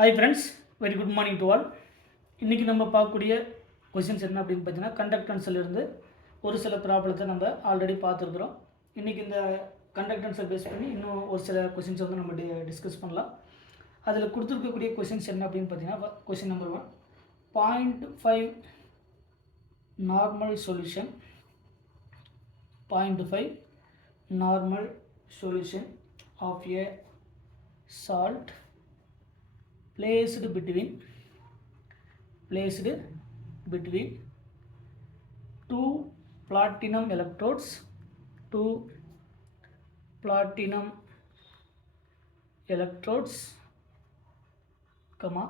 Hi friends, very good morning to all. இன்றைக்கி நம்ம பார்க்கக்கூடிய கொஷின்ஸ் என்ன அப்படின்னு பார்த்தீங்கன்னா, கண்டக்டன்ஸிலிருந்து ஒரு சில ப்ராப்ளத்தை நம்ம ஆல்ரெடி பார்த்துருக்குறோம். இன்றைக்கி இந்த கண்டக்டன்ஸை பேஸ் பண்ணி இன்னும் ஒரு சில கொஷின்ஸை வந்து நம்ம டிஸ்கஸ் பண்ணலாம். அதில் கொடுத்துருக்கக்கூடிய கொஷின்ஸ் என்ன அப்படின்னு பார்த்தீங்கன்னா, question number 1, 0.5 normal solution, 0.5 normal solution of a salt placed between two platinum electrodes, comma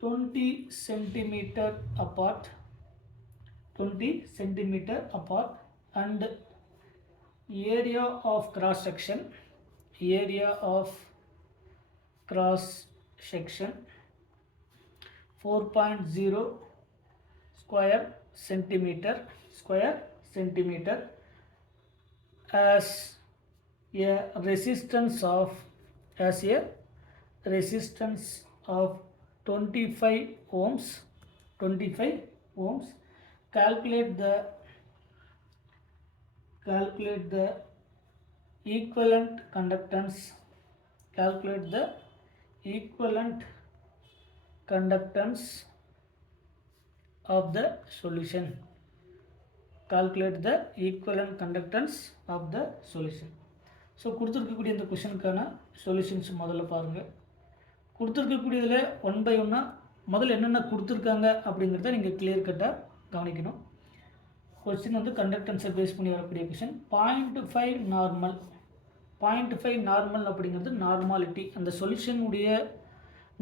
20 centimeter apart, and area of cross section 4.0 square centimeter as a resistance of 25 ohms. Calculate the equivalent conductance of the solution. So கொடுத்துருக்கக்கூடிய இந்த கொஷனுக்கான solutions முதல்ல பாருங்கள். கொடுத்துருக்கக்கூடியதில் 1 by 1 முதல்ல என்னென்ன கொடுத்துருக்காங்க அப்படிங்கிறத நீங்கள் clear கட்டாக கவனிக்கணும். கொஸ்டின் வந்து கண்டக்டன்ஸை பேஸ் பண்ணி வரக்கூடிய கொஷின். 0.5 நார்மல் அப்படிங்கிறது நார்மாலிட்டி, அந்த சொல்யூஷனுடைய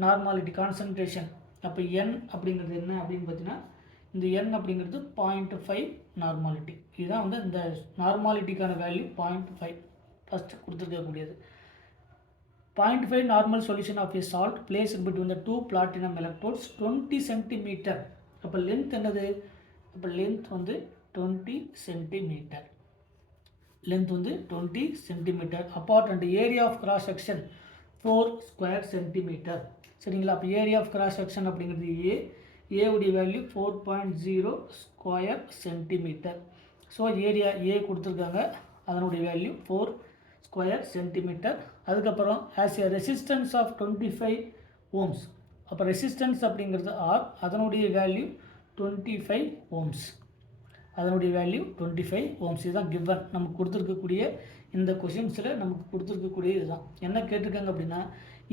நார்மாலிட்டி கான்சன்ட்ரேஷன். அப்போ n அப்படிங்கிறது என்ன அப்படின்னு பார்த்தீங்கன்னா, இந்த n அப்படிங்கிறது 0.5 நார்மாலிட்டி. இதுதான் வந்து இந்த நார்மாலிட்டிக்கான வேல்யூ 0.5 ஃபஸ்ட்டு கொடுத்துருக்கக்கூடியது. 0.5 normal solution of a salt placed between the 2 platinum electrodes 20 centimetre. அப்போ லென்த் என்னது? அப்போ லென்த் வந்து 20 centimetre. Apart and area of cross section 4 square centimetre. சரிங்களா? அப்போ ஏரியா ஆஃப் கிராஸ் செக்ஷன் அப்படிங்கிறது ஏ உடைய வேல்யூ 4.0 square centimetre. So area A கொடுத்துருக்காங்க, அதனுடைய வேல்யூ 4 ஸ்கொயர் சென்டிமீட்டர். அதுக்கப்புறம் as a resistance of 25 ohms. அப்போ ரெசிஸ்டன்ஸ் அப்படிங்கிறது ஆர், அதனுடைய வேல்யூ 25 ohms. இதுதான் கிவன் நமக்கு கொடுத்துருக்கக்கூடிய இந்த கொஷின்ஸில் நமக்கு கொடுத்துருக்கக்கூடிய இதுதான். என்ன கேட்டிருக்காங்க அப்படின்னா,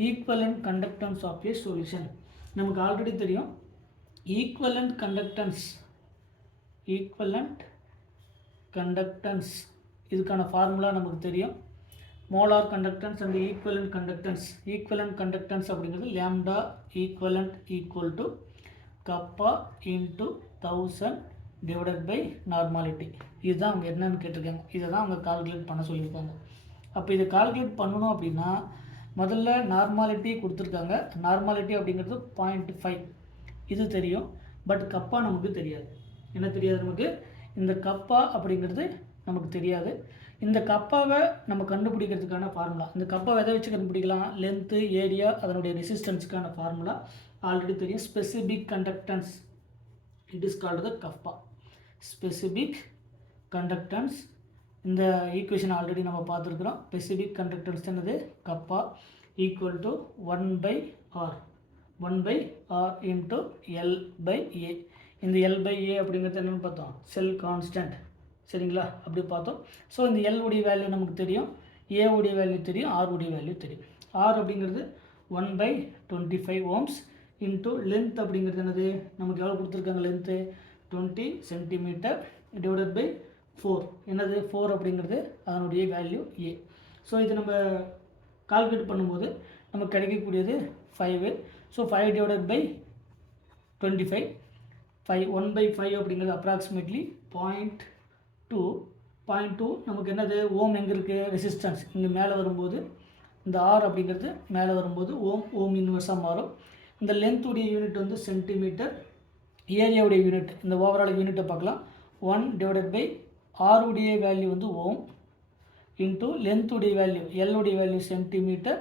equivalent conductance of a solution. நமக்கு ஆல்ரெடி தெரியும் ஈக்குவலண்ட் கண்டக்டன்ஸ் இதுக்கான ஃபார்முலா நமக்கு தெரியும். Molar conductance and equivalent conductance அப்படிங்கிறது lambda equivalent equal to kappa into 1000 divided by normality. இதுதான் அவங்க என்னன்னு கேட்டிருக்காங்க. இதை தான் அவங்க கால்குலேட் பண்ண சொல்லியிருக்காங்க. அப்போ இதை கால்குலேட் பண்ணணும் அப்படின்னா முதல்ல நார்மாலிட்டி கொடுத்துருக்காங்க. நார்மாலிட்டி அப்படிங்கிறது 0.5 இது தெரியும். பட் கப்பா நமக்கு தெரியாது. என்ன தெரியாது நமக்கு? இந்த கப்பா அப்படிங்கிறது நமக்கு தெரியாது. இந்த கப்பாவை நம்ம கண்டுபிடிக்கிறதுக்கான ஃபார்முலா, இந்த கப்பாவை எதை வச்சு கண்டுபிடிக்கலாம்? லென்த்து, ஏரியா, அதனுடைய ரெசிஸ்டன்ஸுக்கான ஃபார்முலா ஆல்ரெடி தெரியும். Specific conductance, it is called the kappa. Specific conductance, இந்த ஈக்குவேஷன் ஆல்ரெடி நம்ம பார்த்துருக்குறோம். ஸ்பெசிபிக் கண்டக்டன்ஸ் என்னது? Kappa equal to 1/r into L/A. இந்த L/A அப்படிங்கிறது என்னென்னு பார்த்தோம்? Cell constant. சரிங்களா? அப்படி பார்த்தோம். ஸோ இந்த L உடைய வேல்யூ நமக்கு தெரியும், A உடைய வேல்யூ தெரியும், R உடைய வேல்யூ தெரியும். R அப்படிங்கிறது 1/25 ohms இன்ட்டு லென்த் அப்படிங்கிறது என்னது? நமக்கு எவ்வளோ கொடுத்துருக்காங்க? Length 20 centimetre divided by 4. என்னது? 4 அப்படிங்கிறது அதனுடைய வேல்யூ A. ஸோ இது நம்ம கால்குலேட் பண்ணும்போது நமக்கு கிடைக்கக்கூடியது 5. ஸோ 5 டிவைடட் பை 25, 1/5 அப்படிங்கிறது அப்ராக்சிமேட்லி 0.2. நமக்கு என்னது? ஓம் எங்கே இருக்குது? ரெசிஸ்டன்ஸ் இங்கே மேலே வரும்போது இந்த ஆர் அப்படிங்கிறது மேலே வரும்போது ஓம் இன்வெர்ஸாக மாறும். இந்த லென்த்துடைய யூனிட் வந்து சென்டிமீட்டர், ஏரியாவுடைய யூனிட், இந்த ஓவரால் யூனிட்டை பார்க்கலாம். 1 டிவைடட் பை ஆர் உடைய வேல்யூ வந்து ஓம் இன்ட்டு லென்த்துடைய வேல்யூ, எல் உடைய வேல்யூ சென்டிமீட்டர்,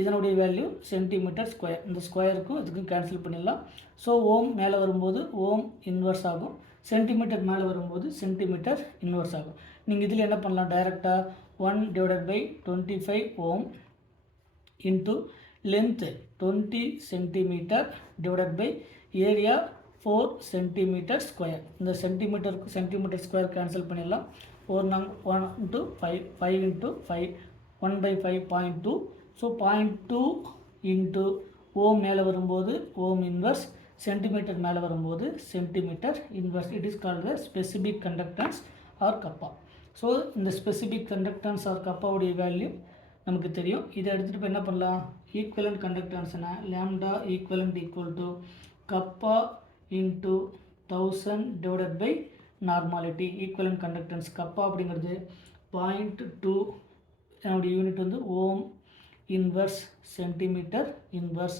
இதனுடைய வேல்யூ சென்டிமீட்டர் ஸ்கொயர். இந்த ஸ்கொயருக்கும் இதுக்கும் கேன்சல் பண்ணிடலாம். ஸோ ஓம் மேலே வரும்போது ஓம் இன்வர்ஸ் ஆகும், சென்டிமீட்டர் மேலே வரும்போது சென்டிமீட்டர் இன்வர்ஸ் ஆகும். நீங்கள் இதில் என்ன பண்ணலாம், டைரெக்டாக 1/25 ohm into length 20 centimetre divided by area 4 centimetre square. இந்த சென்டிமீட்டருக்கு சென்டிமீட்டர் ஸ்கொயர் கேன்சல் பண்ணிடலாம். 1 into 5, 5 into 5, 1/5 0.2. So 0.2 into ohm மேலே வரும்போது ஓம் இன்வர்ஸ், சென்டிமீட்டர் மேலே வரும்போது centimetre inverse. It is called the specific conductance or kappa. So இந்த specific conductance or கப்பாவுடைய value நமக்கு தெரியும். இதை எடுத்துகிட்டு இப்போ என்ன பண்ணலாம், ஈக்குவலண்ட் கண்டக்டன்ஸ்னா lambda equivalent equal to kappa into 1000 divided by normality. Equivalent conductance kappa அப்படிங்கிறது 0.2, என்னுடைய யூனிட் வந்து ohm inverse centimetre inverse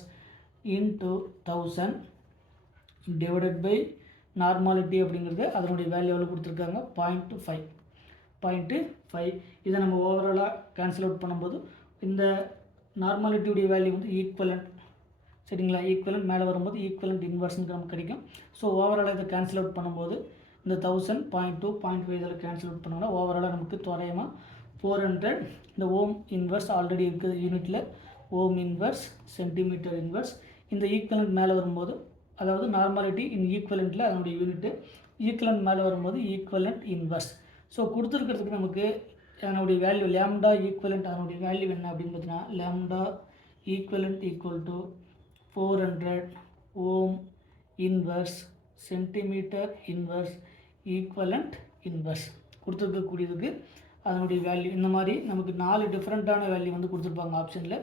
into 1000 divided by normality அப்படிங்கிறது அதனுடைய வேல்யூ எவ்வளோ கொடுத்துருக்காங்க 0.5. இதை நம்ம ஓவராலாக கேன்சல் அவுட் பண்ணும்போது இந்த நார்மாலிட்டியுடைய வேல்யூ வந்து ஈக்குவலண்ட், சரிங்களா, ஈக்குவலண்ட் மேலே வரும்போது ஈக்குவலண்ட் இன்வர்ஸ்னு நமக்கு கிடைக்கும். ஸோ ஓவராலாக இதை கேன்சல் அவுட் பண்ணும்போது இந்த 1000 0.2 0.5 இதில் கேன்சல் அவுட் பண்ணோம்னா ஓவராலாக நமக்கு தோராயமாக 400. இந்த ஓம் இன்வர்ஸ் ஆல்ரெடி இருக்குது யூனிட்டில், ஓம் இன்வர்ஸ் சென்டிமீட்டர் இன்வர்ஸ். இந்த ஈக்குவலண்ட் மேலே வரும்போது, அதாவது நார்மாலிட்டி இன் ஈக்குவலண்ட்டில் அதனுடைய யூனிட்டு, ஈக்குவலண்ட் மேலே வரும்போது ஈக்குவலண்ட் இன்வர்ஸ். ஸோ கொடுத்துருக்கிறதுக்கு நமக்கு அதனுடைய வேல்யூ லேம்டா ஈக்குவலண்ட், அதனுடைய வேல்யூ என்ன அப்படின்னு பார்த்தீங்கன்னா lambda equivalent equal to 400 ohm inverse centimetre inverse equivalent inverse. கொடுத்துருக்கக்கூடியதுக்கு அதனுடைய வேல்யூ இந்த மாதிரி நமக்கு 4 டிஃப்ரெண்ட்டான வேல்யூ வந்து கொடுத்துருப்பாங்க ஆப்ஷனில்.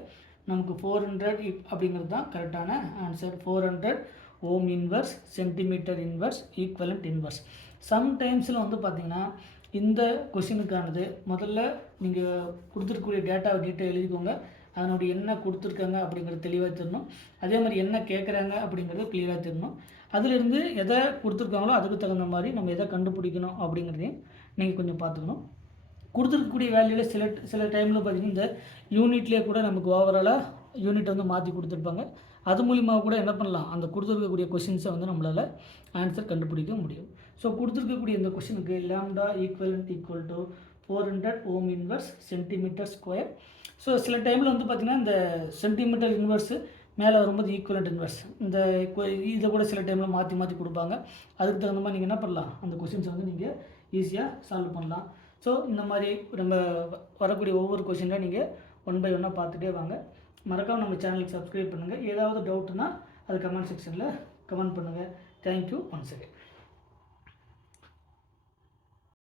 நமக்கு 400 அப்படிங்கிறது தான் கரெக்டான answer. 400 ohm inverse centimetre inverse equivalent inverse. சம்டைம்ஸில் வந்து பார்த்திங்கன்னா இந்த கொஷினுக்கானது முதல்ல நீங்கள் கொடுத்துருக்கக்கூடிய டேட்டாவை டீட்டெயில் எழுதிக்கோங்க. அதனுடைய என்ன கொடுத்துருக்காங்க அப்படிங்கிறது தெளிவாக தெரியணும். அதே மாதிரி என்ன கேட்குறாங்க அப்படிங்கிறது கிளியராக தெரியணும். அதிலிருந்து எதை கொடுத்துருக்காங்களோ அதுக்கு தகுந்த மாதிரி நம்ம எதை கண்டுபிடிக்கணும் அப்படிங்கிறதையும் நீங்கள் கொஞ்சம் பார்த்துக்கணும். கொடுத்துருக்கக்கூடிய வேல்யூவில் சில டைமில் பார்த்திங்கன்னா இந்த யூனிட்லேயே கூட நமக்கு ஓவராலாக யூனிட் வந்து மாற்றி கொடுத்துருப்பாங்க. அது மூலிமா கூட என்ன பண்ணலாம், அந்த கொடுத்துருக்கக்கூடிய கொஷின்ஸை வந்து நம்மளால் ஆன்சர் கண்டுபிடிக்க முடியும். ஸோ கொடுத்துருக்கக்கூடிய இந்த கொஷினுக்கு lambda equivalent equal to 400 ohm inverse centimetre square. So சில டைமில் வந்து பார்த்திங்கன்னா இந்த சென்டிமீட்டர் இன்வர்ஸு மேலே வரும்போது ஈக்குவலண்ட் இன்வர்ஸ், இந்த இதை கூட சில டைமில் மாற்றி கொடுப்பாங்க. அதுக்கு தகுந்த மாதிரி நீங்கள் என்ன பண்ணலாம், அந்த கொஷின்ஸை வந்து நீங்கள் ஈஸியாக சால்வ் பண்ணலாம். ஸோ இந்த மாதிரி நம்ம வரக்கூடிய ஒவ்வொரு கொஷினாக நீங்கள் 1 by 1 பார்த்துட்டே வாங்க. மறக்காமல் நம்ம சேனலுக்கு சப்ஸ்கிரைப் பண்ணுங்கள். ஏதாவது டவுட்னா அது கமெண்ட் செக்ஷனில் கமெண்ட் பண்ணுங்கள். Thank you once again.